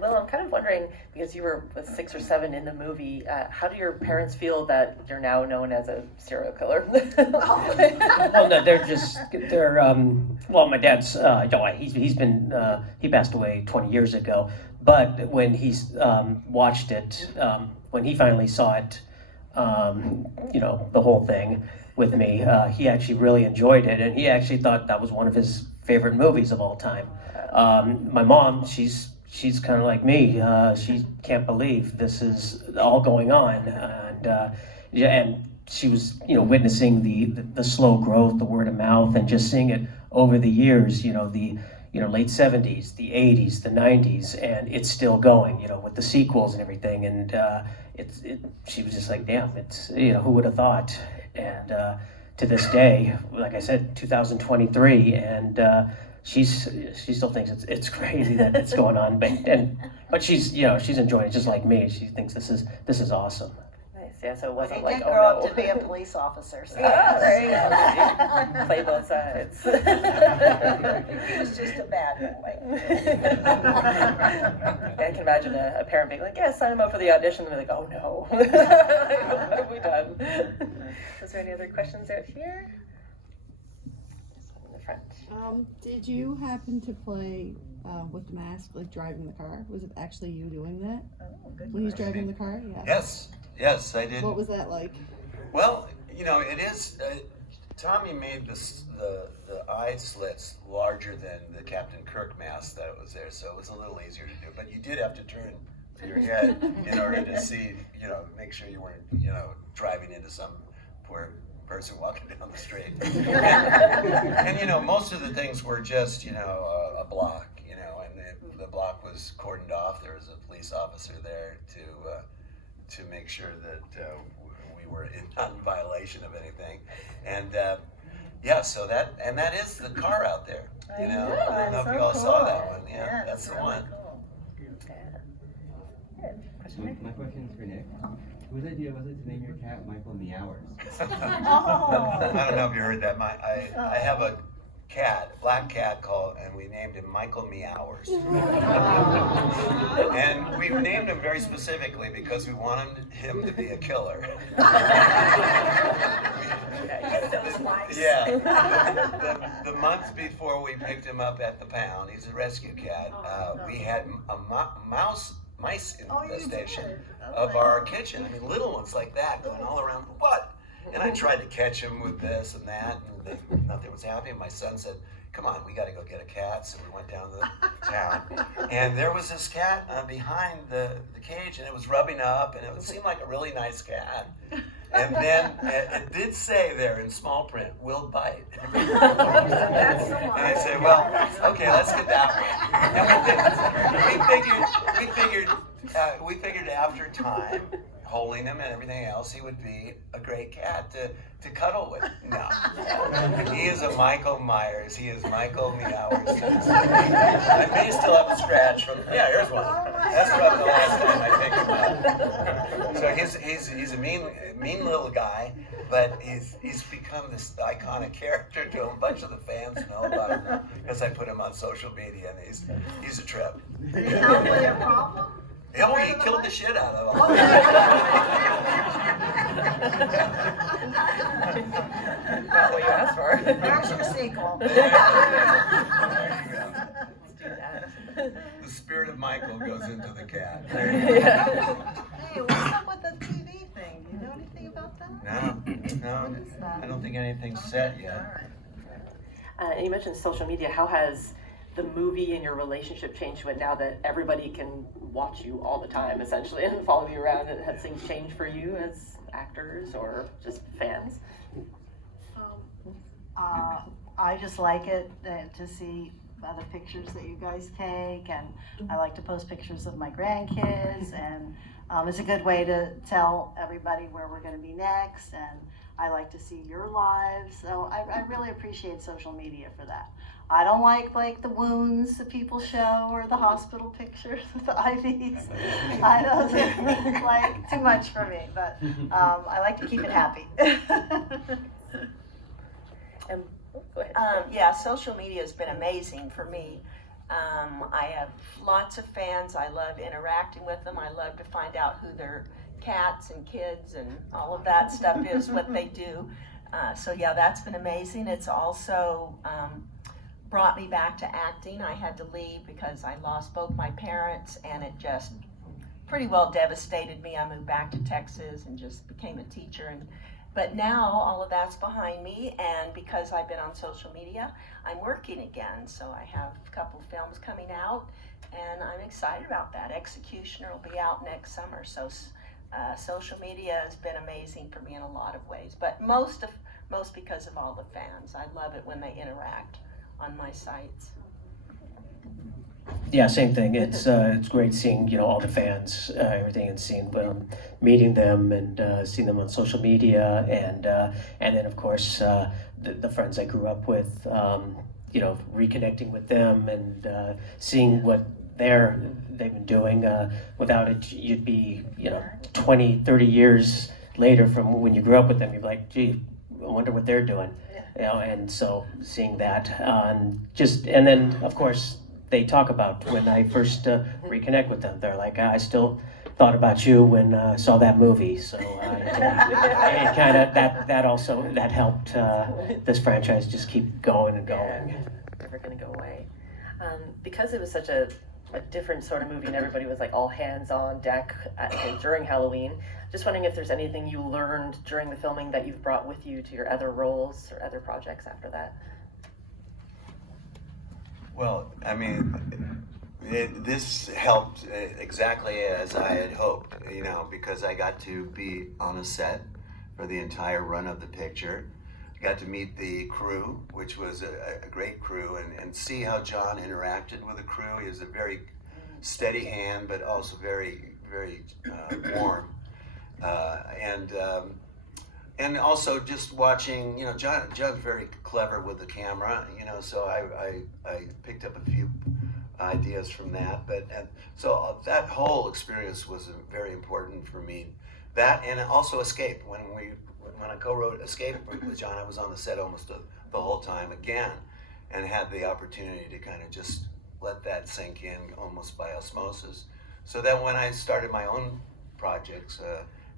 Well, I'm kind of wondering, because you were 6 or 7 in the movie, how do your parents feel that you're now known as a serial killer? Well, no, well, my dad's, he passed away 20 years ago, but when he's watched it, when he finally saw it, you know, the whole thing with me, he actually really enjoyed it, and he actually thought that was one of his favorite movies of all time. My mom, she's kind of like me. She can't believe this is all going on, and she was, you know, witnessing the slow growth, the word of mouth, and just seeing it over the years. You know, the late 70s, the 80s, the 90s, and it's still going. You know, with the sequels and everything, and she was just like, damn, it's, you know, who would have thought? And to this day, like I said, 2023, and she still thinks it's crazy that it's going on, but she's, you know, she's enjoying it just like me. She thinks this is awesome. Nice, yeah. So it wasn't He like, did oh grow no. up to be a police officer. So. Yeah, there you go. Play both sides. He was just a bad boy. I can imagine a parent being like, yeah, sign him up for the audition, and they're like, oh no. What have we done? Is there any other questions out here? In the front. Did you happen to play with the mask, like driving the car? Was it actually you doing that? Oh, good. When he's driving the car? Yeah. Yes, I did. What was that like? Well, you know, it is. Tommy made the eye slits larger than the Captain Kirk mask that was there, so it was a little easier to do. But you did have to turn your head in order to see, you know, make sure you weren't, you know, driving into some poor person walking down the street. And you know, most of the things were just, you know, a block, you know, and the block was cordoned off. There was a police officer there to make sure that we were not in violation of anything. And yeah, so that is the car out there. You know, I don't know if you all saw that one. Yeah, that's the really one. Cool. Yeah. Question? My question is for Nick. Whose idea was it to name your cat Michael Meowers? I don't know if you heard that. I have a black cat and we named him Michael Meowers. And we named him very specifically because we wanted him to be a killer. Yeah. The month before we picked him up at the pound, he's a rescue cat, we had mice infestation of our kitchen. I mean, little ones like that going all around. What? And I tried to catch him with this and that, and nothing was happening. My son said, come on, we got to go get a cat. So we went down to the town, and there was this cat behind the cage, and it was rubbing up, and it seemed like a really nice cat. And then it did say there in small print, "will bite." That's the one. And I say, well, okay, let's get that one. We figured after time, holding him and everything else, he would be a great cat to cuddle with. No. He is a Michael Myers. He is Michael Meowers. I may still have a scratch from, yeah, here's one. That's from the last time I picked him up. So he's a mean little guy, but he's become this iconic character to a bunch of the fans know about him because I put him on social media, and he's a trip. Did he help with your problem? Oh, he killed the shit out of him. Not what you asked for. There's your sequel. Let's do that. The spirit of Michael goes into the cat. Hey, what's up with the TV thing? Do you know anything about that? No, I don't think anything's set yet. All right. And you mentioned social media. How has the movie and your relationship changed to it now that everybody can watch you all the time, essentially, and follow you around? Has things changed for you as actors or just fans? I just like it to see the pictures that you guys take, and I like to post pictures of my grandkids, and it's a good way to tell everybody where we're going to be next, and I like to see your lives, so I really appreciate social media for that. I don't like the wounds that people show or the hospital pictures with the IVs. Those are like too much for me, but I like to keep it happy. Go ahead. Yeah, social media has been amazing for me. I have lots of fans. I love interacting with them. I love to find out who their cats and kids and all of that stuff is, what they do. So yeah, that's been amazing. It's also brought me back to acting. I had to leave because I lost both my parents, and it just pretty well devastated me. I moved back to Texas and just became a teacher. But now all of that's behind me, and because I've been on social media, I'm working again. So I have a couple films coming out, and I'm excited about that. Executioner will be out next summer. So social media has been amazing for me in a lot of ways, but most because of all the fans. I love it when they interact on my sites. Yeah, same thing. It's great seeing all the fans, everything, and seeing meeting them and seeing them on social media, and then of course the friends I grew up with, reconnecting with them and seeing what they've been doing. Without it, you'd be 20, 30 years later from when you grew up with them. You're like, gee, I wonder what they're doing. And so seeing that, and then of course they talk about when I first reconnect with them. They're like, I still thought about you when I saw that movie. So it kind of that helped this franchise just keep going and going. Never gonna go away. Because it was such a different sort of movie, and everybody was like all hands on deck during Halloween. Just wondering if there's anything you learned during the filming that you've brought with you to your other roles or other projects after that. Well, I mean, this helped exactly as I had hoped, because I got to be on a set for the entire run of the picture. I got to meet the crew, which was a great crew, and see how John interacted with the crew. He was a very steady hand, but also very, very warm. And also just watching, John's very clever with the camera, so I picked up a few ideas from that. So that whole experience was very important for me. That, and also Escape. When I co-wrote Escape with John, I was on the set almost the whole time again, and had the opportunity to kind of just let that sink in almost by osmosis. So that when I started my own projects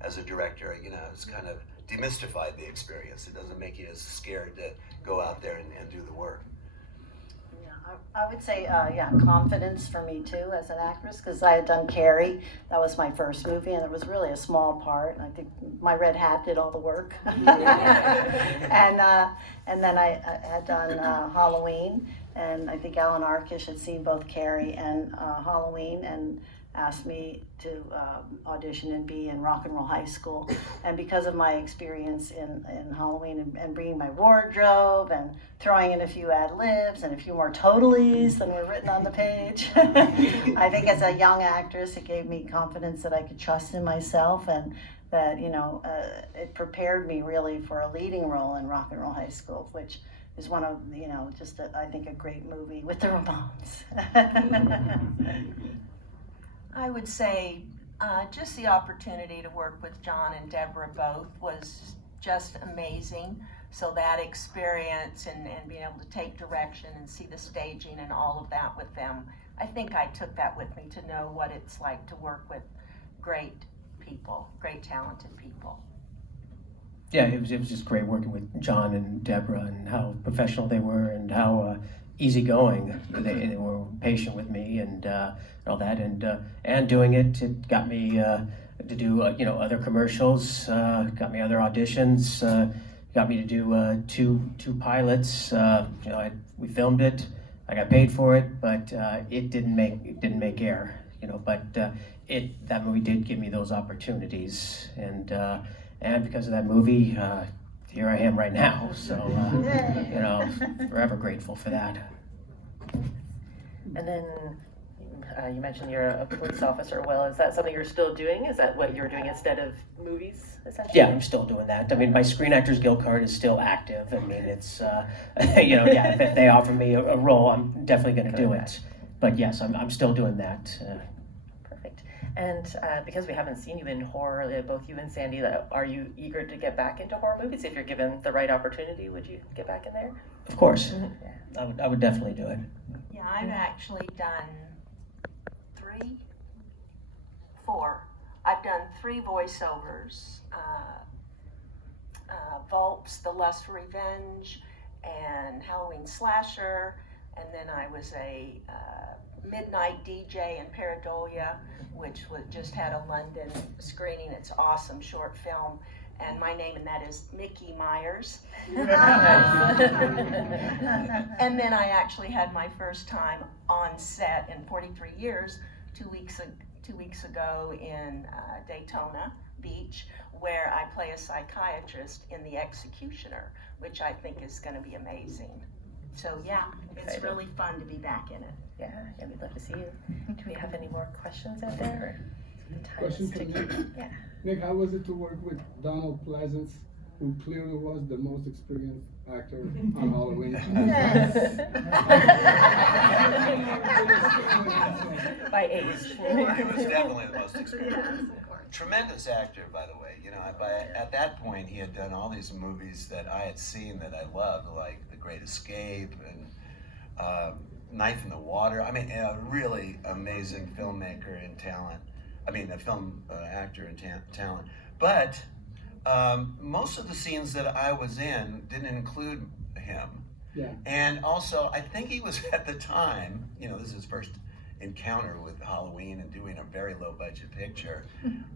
as a director, it's kind of demystified the experience. It doesn't make you as scared to go out there and do the work. Yeah, I would say, confidence for me too as an actress, because I had done Carrie. That was my first movie, and it was really a small part. And I think my red hat did all the work. And then I had done Halloween, and I think Alan Arkish had seen both Carrie and Halloween, and asked me to audition and be in Rock and Roll High School. And because of my experience in Halloween and bringing my wardrobe and throwing in a few ad-libs and a few more totallys than were written on the page, I think as a young actress, it gave me confidence that I could trust in myself, and that, it prepared me really for a leading role in Rock and Roll High School, which is one of, I think a great movie with the Ramones. I would say just the opportunity to work with John and Deborah both was just amazing. So that experience and being able to take direction and see the staging and all of that with them, I think I took that with me to know what it's like to work with great people, great talented people. Yeah, it was just great working with John and Deborah, and how professional they were, and how easygoing they were, patient with me, and all that, and doing it got me to do other commercials, got me other auditions, got me to do two pilots. We filmed it, I got paid for it, but it didn't make air, But that movie did give me those opportunities, and because of that movie, here I am right now. So, forever grateful for that. And then you mentioned you're a police officer. Well, is that something you're still doing? Is that what you're doing instead of movies, essentially? Yeah, I'm still doing that. I mean, my Screen Actors Guild card is still active. I mean, it's, if they offer me a role, I'm definitely going to do it. But yes, I'm still doing that. Perfect. And because we haven't seen you in horror, both you and Sandy, are you eager to get back into horror movies? If you're given the right opportunity, would you get back in there? Of course. Yeah. I would definitely do it. Yeah, I've actually done 4. I've done 3 voiceovers. Volps, The Lust for Revenge, and Halloween Slasher, and then I was a midnight DJ in Paradolia, which just had a London screening. It's awesome short film, and my name in that is Mickey Myers. And then I actually had my first time on set in 43 years, 2 weeks ago in Daytona Beach, where I play a psychiatrist in The Executioner, which I think is going to be amazing. So yeah, it's really fun to be back in it. Yeah, we'd love to see you. Do we have any more questions out there? Question for Nick. Yeah. Nick, how was it to work with Donald Pleasance, who clearly was the most experienced actor on Halloween? By age. He was definitely the most experienced. Tremendous actor, by the way. At that point, he had done all these movies that I had seen that I loved, like The Great Escape and Knife in the Water. I mean, a really amazing filmmaker and talent. I mean, a film actor and talent. But most of the scenes that I was in didn't include him. Yeah. And also, I think he was at the time, this is his first encounter with Halloween and doing a very low budget picture.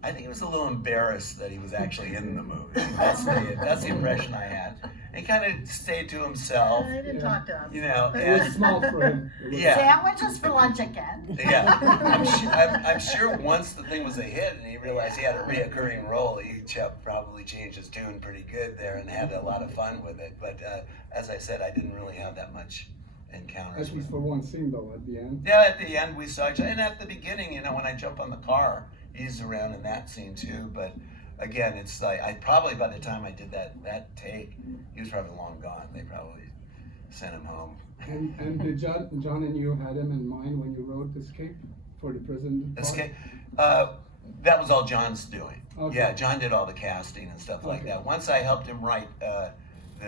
I think he was a little embarrassed that he was actually in the movie. That's the impression I had. And he kind of stayed to himself. I didn't talk to him. It was small for him. Yeah. Sandwiches for lunch again. Yeah. I'm sure once the thing was a hit and he realized he had a reoccurring role, he probably changed his tune pretty good there and had a lot of fun with it. But as I said, I didn't really have that much encounters. At least for one scene, though, at the end. Yeah, at the end we saw each other. And at the beginning, when I jump on the car, he's around in that scene too. But again, it's like, I probably, by the time I did that take, he was probably long gone. They probably sent him home. And did John and you had him in mind when you wrote Escape for the prison part? Escape? That was all John's doing. Okay. Yeah, John did all the casting and stuff like that. Once I helped him write the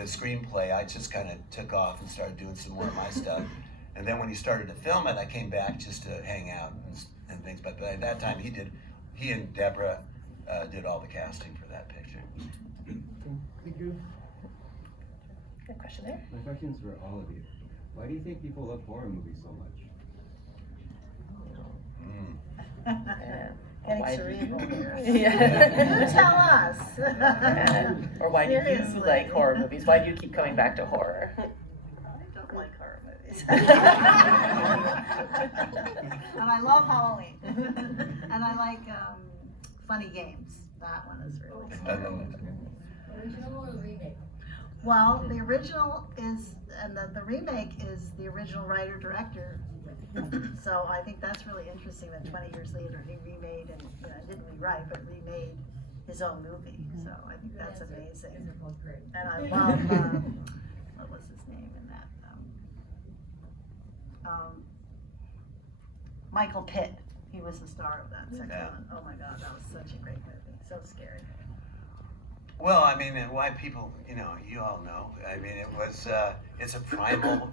screenplay, I just kind of took off and started doing some more of my stuff. And then when he started to film it, I came back just to hang out and things. But by that time, he and Deborah did all the casting for that picture. Thank you. Good question there. My question's for all of you. Why do you think people love horror movies so much? Getting cerebral here. Yeah. You tell us. Or why do you Seriously. like horror movies? Why do you keep coming back to horror? I don't like horror movies. And I love Halloween. And I like funny games. That one is really fun. Original or remake? Well, the original is, and the remake is the original writer-director. So I think that's really interesting that 20 years later he remade and, didn't rewrite, but remade his own movie. So I think that's amazing. They're both great. And I love, what was his name in that? Michael Pitt. He was the star of that second one. Oh my God, that was such a great movie. So scary. Well, I mean, and why people, you all know. I mean, it was, it's a primal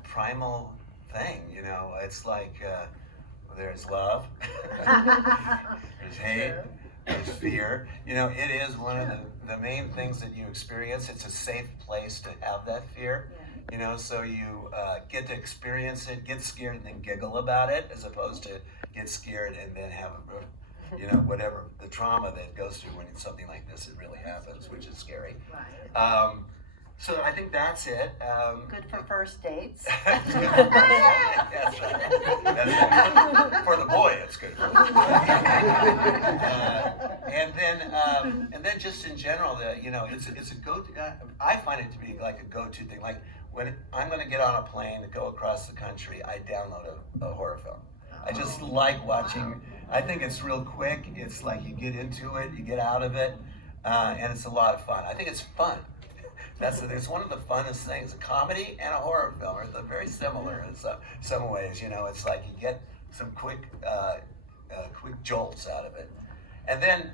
thing, It's like, there's love, there's hate, there's fear. It is one of the main things that you experience. It's a safe place to have that fear, so you get to experience it, get scared, and then giggle about it, as opposed to get scared and then have whatever the trauma that goes through when something like this it really happens, which is scary. Right. So I think that's it. Good for first dates. That's right. That's right. For the boy, it's good. And then just in general, it's a go. I find it to be like a go-to thing. Like when I'm going to get on a plane to go across the country, I download a horror film. I just like watching. I think it's real quick. It's like you get into it, you get out of it, and it's a lot of fun. I think it's fun. It's one of the funnest things. A comedy and a horror film are very similar in some ways. It's like you get some quick jolts out of it, and then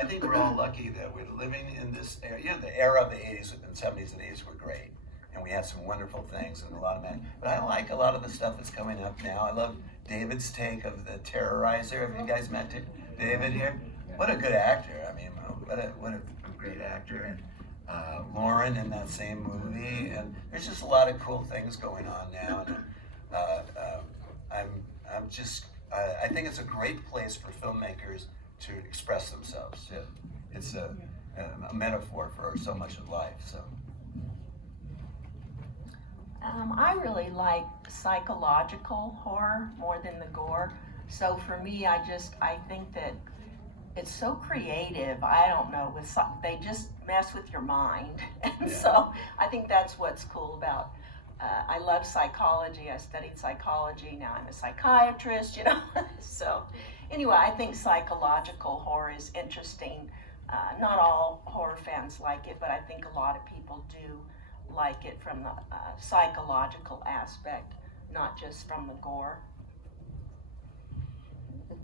I think we're all lucky that we're living in this era. The era of the 80s and 70s and 80s were great, and we had some wonderful things and a lot of men. But I like a lot of the stuff that's coming up now. I love David's take of the Terrorizer. Have you guys met David here? What a good actor. I mean, what a great actor. And Lauren in that same movie. And there's just a lot of cool things going on now. And I think it's a great place for filmmakers to express themselves. It's a metaphor for so much of life. So. I really like psychological horror more than the gore. So for me, I think that it's so creative. I don't know, they just mess with your mind. And so I think that's what's cool about, I love psychology. I studied psychology. Now I'm a psychiatrist, So anyway, I think psychological horror is interesting. Not all horror fans like it, but I think a lot of people do like it from the psychological aspect, not just from the gore.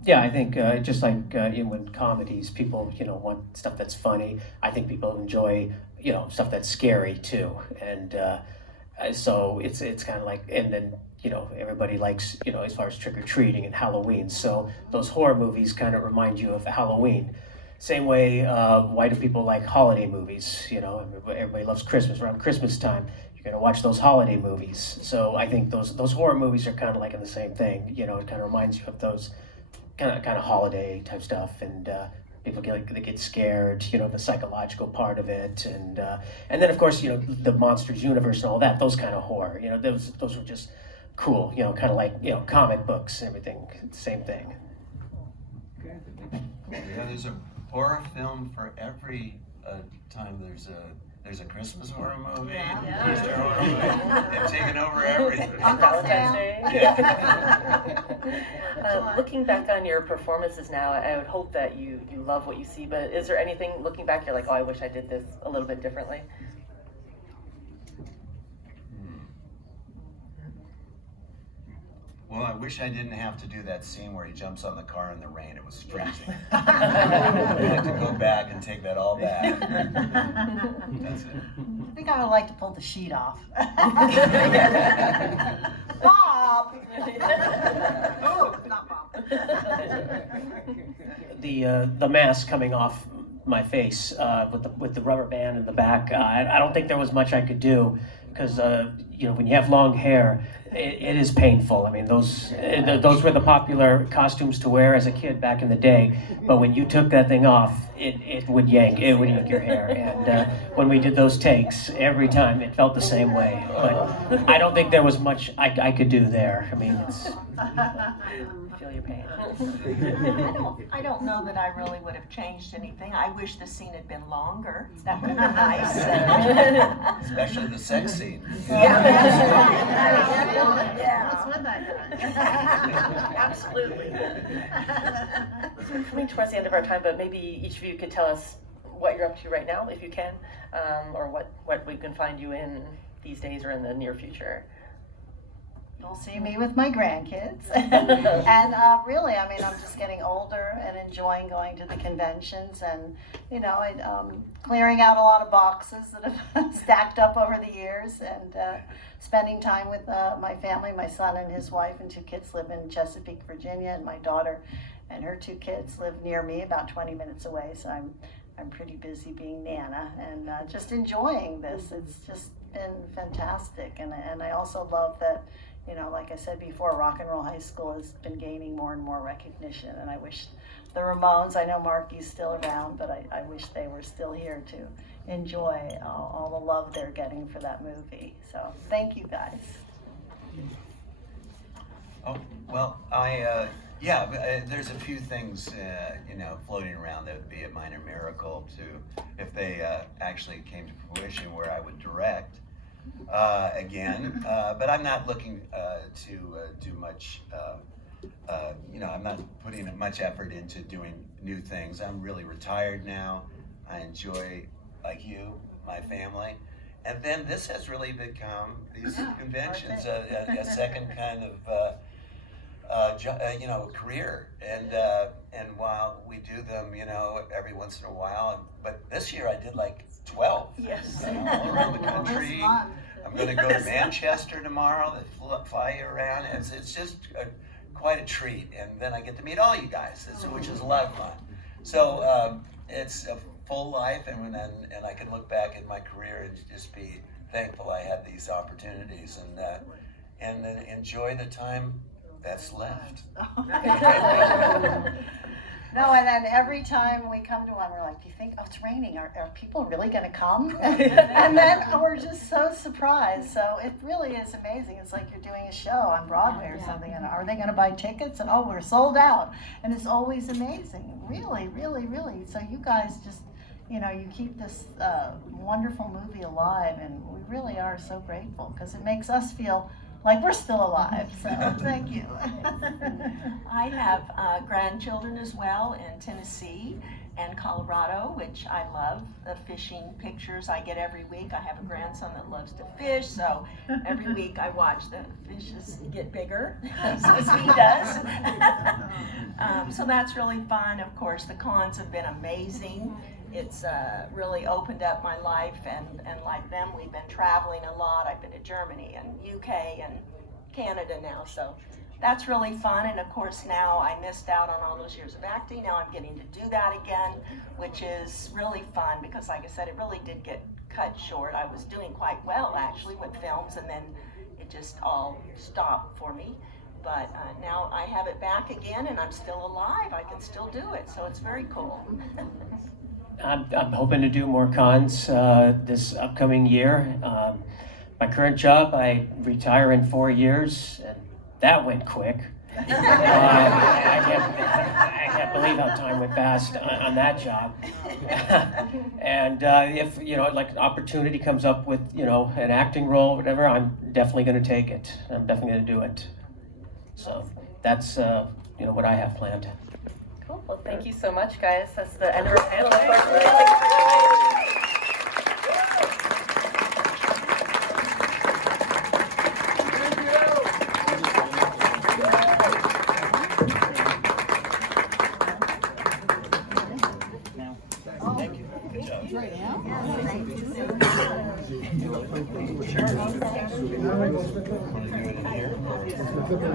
Yeah, I think just like when comedies, people want stuff that's funny. I think people enjoy stuff that's scary too, and so it's kind of like, and then everybody likes as far as trick or treating and Halloween. So those horror movies kind of remind you of Halloween. Same way, why do people like holiday movies? Everybody loves Christmas. Around Christmas time, you're going to watch those holiday movies. So I think those horror movies are kind of like in the same thing. It kind of reminds you of those kind of holiday type stuff, and people they get scared. The psychological part of it, and then of course the monsters universe and all that. Those kind of horror. Those were just cool. Kind of like comic books and everything. Same thing. Yeah, there's a horror film for every time. There's a Christmas horror movie, Easter horror movie. They've taken over everything. Valentine's Day. Looking back on your performances now, I would hope that you love what you see, but is there anything looking back you're like, oh, I wish I did this a little bit differently? Well, I wish I didn't have to do that scene where he jumps on the car in the rain. It was freezing. I had to go back and take that all back. That's it. I think I would like to pull the sheet off. Bob! Oh, not Bob. The mask coming off my face with the rubber band in the back. I don't think there was much I could do, because when you have long hair, it is painful. I mean, those were the popular costumes to wear as a kid back in the day. But when you took that thing off, it would yank your hair. And when we did those takes, every time it felt the same way. But I don't think there was much I could do there. I mean, it's. Feel your pain. I don't know that I really would have changed anything. I wish the scene had been longer. That would have been nice. Especially the sex scene. What's with that guy? Absolutely. So we're coming towards the end of our time, but maybe each of you could tell us what you're up to right now, if you can, or what we can find you in these days or in the near future. You'll see me with my grandkids. And really, I mean, I'm just getting older and enjoying going to the conventions and, you know, clearing out a lot of boxes that have stacked up over the years and spending time with my family. My son and his wife and 2 kids live in Chesapeake, Virginia, and my daughter and her 2 kids live near me, about 20 minutes away. So I'm pretty busy being Nana and just enjoying this. It's just been fantastic. And I also love that, you know, like I said before, Rock and Roll High School has been gaining more and more recognition, and I wish the Ramones, I know Marky's still around, but I wish they were still here to enjoy all the love they're getting for that movie. So thank you guys. Oh, well, there's a few things, you know, floating around that would be a minor miracle if they actually came to fruition where I would direct. Again, but I'm not looking to do much, you know, I'm not putting much effort into doing new things. I'm really retired now. I enjoy, like you, my family. And then this has really become, these conventions, a second kind of, you know, career. And while we do them, you know, every once in a while, but this year I did like 12. Yes. All around the country. I'm going to go to Manchester tomorrow. They fly you around. It's just quite a treat. And then I get to meet all you guys, which is a lot of fun. So it's a full life, and I can look back at my career and just be thankful I had these opportunities and then enjoy the time that's left. No, and then every time we come to one, we're like, do you think, oh, it's raining, are people really going to come? And then we're just so surprised. So it really is amazing. It's like you're doing a show on Broadway or something, and are they going to buy tickets? And oh, we're sold out. And it's always amazing. Really, really, really. So you guys just, you know, you keep this wonderful movie alive, and we really are so grateful because it makes us feel like we're still alive, so thank you. I have grandchildren as well in Tennessee and Colorado, which I love. The fishing pictures I get every week. I have a grandson that loves to fish, so every week I watch the fishes get bigger, as he does. So that's really fun. Of course, the cons have been amazing. It's really opened up my life, and like them, we've been traveling a lot. I've been to Germany and UK and Canada now, so that's really fun. And of course, now I missed out on all those years of acting. Now I'm getting to do that again, which is really fun because, like I said, it really did get cut short. I was doing quite well, actually, with films, and then it just all stopped for me. But now I have it back again, and I'm still alive. I can still do it, so it's very cool. I'm hoping to do more cons this upcoming year. My current job, I retire in 4 years, and that went quick. I can't believe how time went fast on that job. And if, you know, like an opportunity comes up with, you know, an acting role, whatever, I'm definitely going to take it. I'm definitely going to do it. So that's, you know, what I have planned. Cool. Well, thank you so much, guys. That's the end of our panel. Thank you.